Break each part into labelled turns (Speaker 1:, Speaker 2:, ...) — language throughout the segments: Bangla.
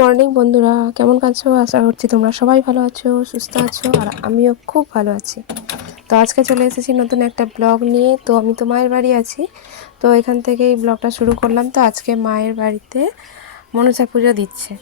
Speaker 1: মর্নিং বন্ধুরা কেমন আছো? আশা করছি তোমরা সবাই ভালো আছো সুস্থ আছো আর আমিও খুব ভালো আছি। তো আজকে চলে এসেছি নতুন একটা ব্লগ নিয়ে। তো আমি তো মায়ের বাড়ি আছি তো এখান থেকেই ব্লগটা শুরু করলাম। তো আজকে মায়ের বাড়িতে মনসা পুজো দিচ্ছে।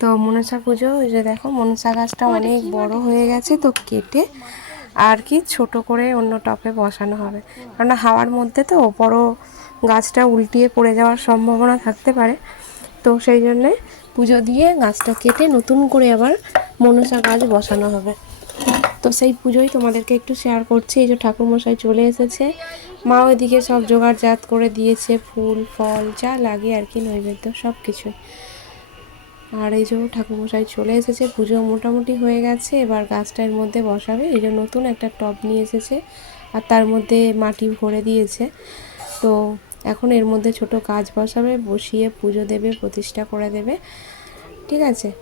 Speaker 1: তো মনসা পুজো ওই যে দেখো মনসা গাছটা অনেক বড় হয়ে? গেছে তো কেটে আর কি ছোট করে অন্য টপে বসানো হবে। কারণ হাওয়ার মধ্যে তো বড় গাছটা উল্টিয়ে পড়ে যাওয়ার সম্ভাবনা থাকতে পারে। তো সেই জন্যে পুজো দিয়ে গাছটা কেটে নতুন করে আবার মনসা গাছ বসানো হবে। তো সেই পুজোই তোমাদেরকে একটু শেয়ার করছি। এই যে ঠাকুরমশাই চলে এসেছে। মা ওইদিকে সব জোগাড় জাত করে দিয়েছে ফুল, ফল, যা লাগে আর কি, নৈবেদ্য সব কিছুই আর এই যে ঠাকুরমশাই চলে এসেছে। পুজো মোটামুটি হয়ে গেছে। এবার গাছটার মধ্যে বসাবে। এই যে নতুন একটা টব নিয়ে এসেছে। আর তার মধ্যে মাটি ভরে দিয়েছে। তো এখন এর মধ্যে ছোট কাজ বসাবে, বসিয়ে পুজো দেবে, প্রতিষ্ঠা করে দেবে। ঠিক আছে?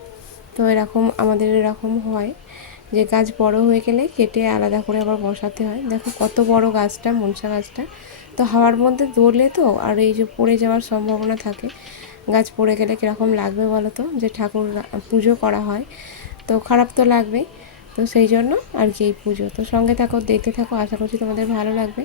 Speaker 1: তো এরকম আমাদের এরকম হয়। যে গাছ বড় হয়ে গেলে কেটে আলাদা করে আবার বসাতে হয়। দেখো কত বড় গাছটা, মনসা গাছটা। তো হাওয়ার মধ্যে দৌড়লে তো, আর এই যে পড়ে যাওয়ার সম্ভাবনা থাকে। গাছ পড়ে গেলে কীরকম লাগবে বলো তো যে ঠাকুর পুজো করা হয়। তো খারাপ তো লাগবেই। তো সেই জন্য আর কি এই পুজো। তো সঙ্গে থাকো, দেখতে থাকো। আশা করছি তোমাদের ভালো লাগবে।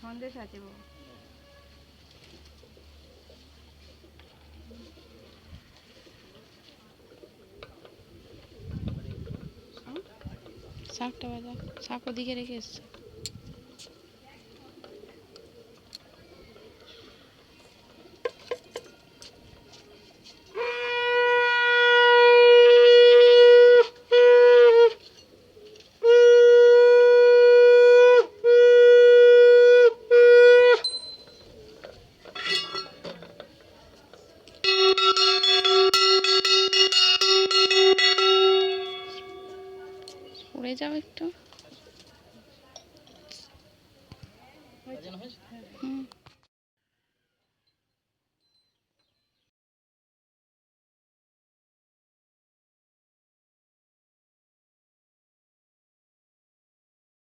Speaker 2: সন্দেশ আছে বাবু।
Speaker 1: শাকটা বাজা শাক ওদিকে রেখে এসছে। পড়ে যাও একটু। হুম।